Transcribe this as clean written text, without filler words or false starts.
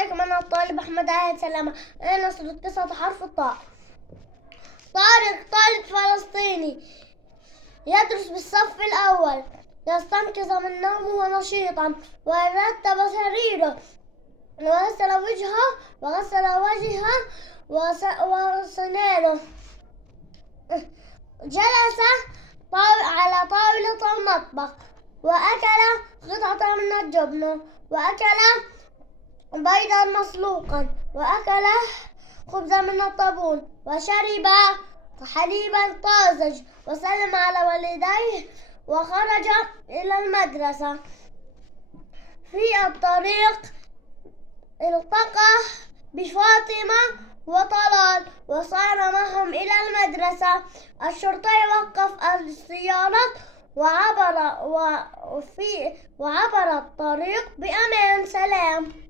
عليكم. أنا الطالب أحمد عاهد سلامة. أنا نصر القصة حرف الطاء. طارق طالب فلسطيني يدرس بالصف الأول، يستيقظ من نومه نشيطا ورتب سريره وغسل وجهه وسنانه. جلس على طاولة المطبخ وأكل قطعة من الجبن، وأكل بيضا مسلوقا، وأكل خبزا من الطابون، وشرب حليبا طازج، وسلم على والديه وخرج إلى المدرسة. في الطريق التقى بفاطمة وطلال وصار معهم إلى المدرسة. الشرطي وقف السيارات وعبر الطريق بأمان. سلام.